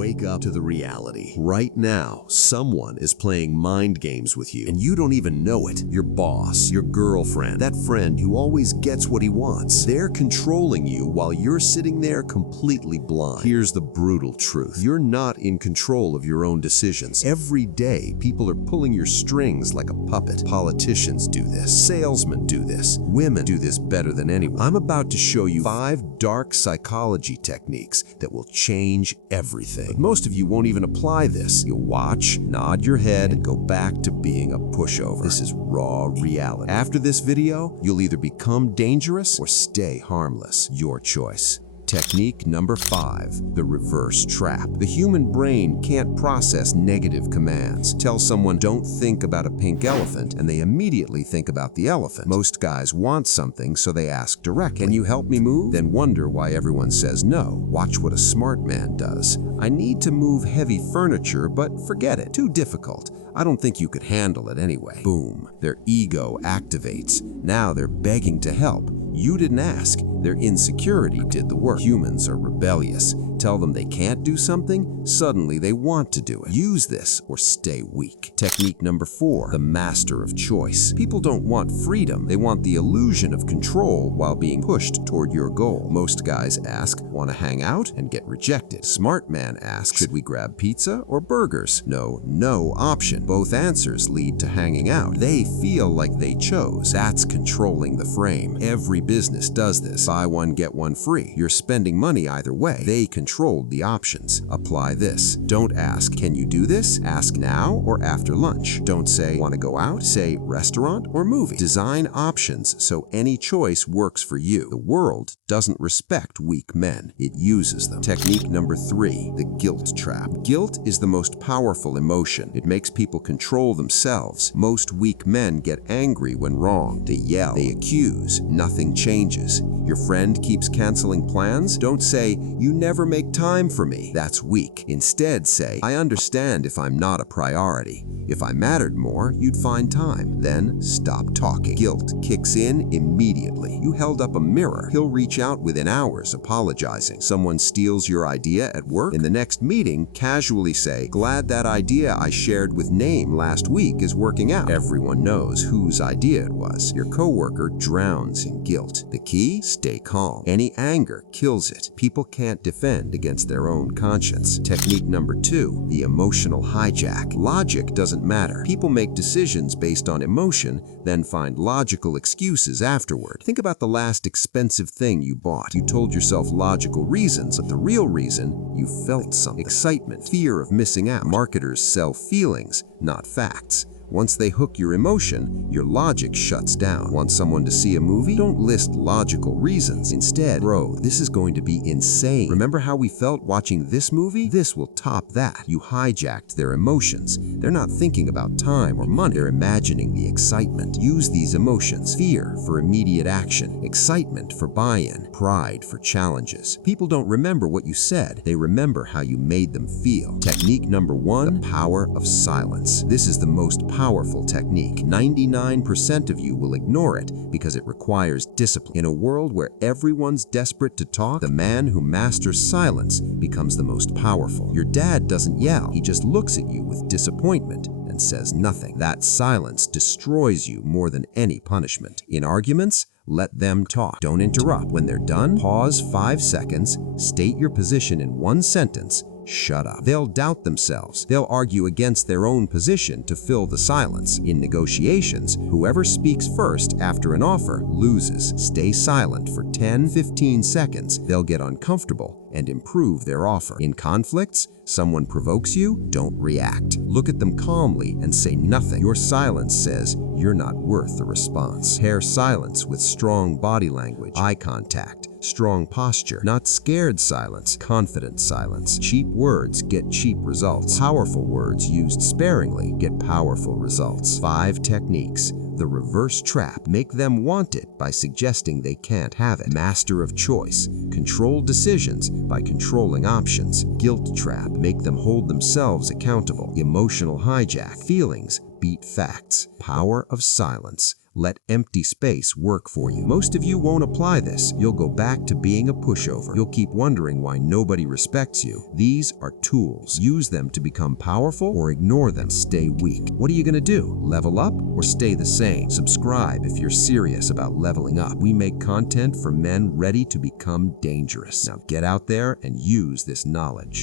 wake up to the reality. Right now, someone is playing mind games with you, and you don't even know it. Your boss, your girlfriend, that friend who always gets what he wants. They're controlling you while you're sitting there completely blind. Here's the brutal truth. You're not in control of your own decisions. Every day, people are pulling your strings like a puppet. Politicians do this. Salesmen do this. Women do this better than anyone. I'm about to show you 5 dark psychology techniques that will change everything. But most of you won't even apply this. You'll watch, nod your head, and go back to being a pushover. This is raw reality. After this video, you'll either become dangerous or stay harmless. Your choice. Technique number 5, the reverse trap. The human brain can't process negative commands. Tell someone, don't think about a pink elephant, and they immediately think about the elephant. Most guys want something, so they ask directly, can you help me move? Then wonder why everyone says no. Watch what a smart man does. I need to move heavy furniture, but forget it. Too difficult. I don't think you could handle it anyway. Boom. Their ego activates. Now they're begging to help. You didn't ask. Their insecurity did the work. Humans are rebellious. Tell them they can't do something, suddenly they want to do it. Use this or stay weak. Technique number 4, the master of choice. People don't want freedom. They want the illusion of control while being pushed toward your goal. Most guys ask, want to hang out? And get rejected. Smart man asks, should we grab pizza or burgers? No option. Both answers lead to hanging out. They feel like they chose. That's controlling the frame. Every business does this. Buy one, get one free. You're spending money either way. They controlled the options. Apply this. Don't ask, can you do this? Ask now or after lunch. Don't say, want to go out? Say restaurant or movie. Design options so any choice works for you. The world doesn't respect weak men. It uses them. Technique number 3, the guilt trap. Guilt is the most powerful emotion. It makes people control themselves. Most weak men get angry when wrong. They yell. They accuse. Nothing changes. Your friend keeps canceling plans? Don't say, you never make time for me. That's weak. Instead say, I understand if I'm not a priority. If I mattered more, you'd find time. Then stop talking. Guilt kicks in immediately. You held up a mirror. He'll reach out within hours apologizing. Someone steals your idea at work. In the next meeting, casually say, glad that idea I shared with Name last week is working out. Everyone knows whose idea it was. Your coworker drowns in guilt. The key? Stay calm. Any anger kills it. People can't defend against their own conscience. Technique number 2, the emotional hijack. Logic doesn't matter. People make decisions based on emotion, then find logical excuses afterward. Think about the last expensive thing you bought. You told yourself logical reasons, but the real reason, you felt something. Excitement, fear of missing out. Marketers sell feelings, not facts. Once they hook your emotion, your logic shuts down. Want someone to see a movie? Don't list logical reasons. Instead, bro, this is going to be insane. Remember how we felt watching this movie? This will top that. You hijacked their emotions. They're not thinking about time or money. They're imagining the excitement. Use these emotions. Fear for immediate action. Excitement for buy-in. Pride for challenges. People don't remember what you said. They remember how you made them feel. Technique number 1, the power of silence. This is the most powerful technique. 99% of you will ignore it because it requires discipline. In a world where everyone's desperate to talk, the man who masters silence becomes the most powerful. Your dad doesn't yell. He just looks at you with disappointment and says nothing. That silence destroys you more than any punishment. In arguments, let them talk. Don't interrupt. When they're done, pause 5 seconds, state your position in 1 sentence, shut up. They'll doubt themselves. They'll argue against their own position to fill the silence. In negotiations, whoever speaks first after an offer loses. Stay silent for 10-15 seconds. They'll get uncomfortable and improve their offer. In conflicts, someone provokes you, don't react. Look at them calmly and say nothing. Your silence says you're not worth a response. Pair silence with strong body language, eye contact, strong posture, not scared silence, confident silence. Cheap words get cheap results. Powerful words used sparingly get powerful results. 5 techniques. The reverse trap. Make them want it by suggesting they can't have it. Master of choice. Control decisions by controlling options. Guilt trap. Make them hold themselves accountable. Emotional hijack. Feelings beat facts. Power of silence. Let empty space work for you. Most of you won't apply this. You'll go back to being a pushover. You'll keep wondering why nobody respects you. These are tools. Use them to become powerful or ignore them. Stay weak. What are you gonna do? Level up or stay the same? Subscribe if you're serious about leveling up. We make content for men ready to become dangerous. Now get out there and use this knowledge.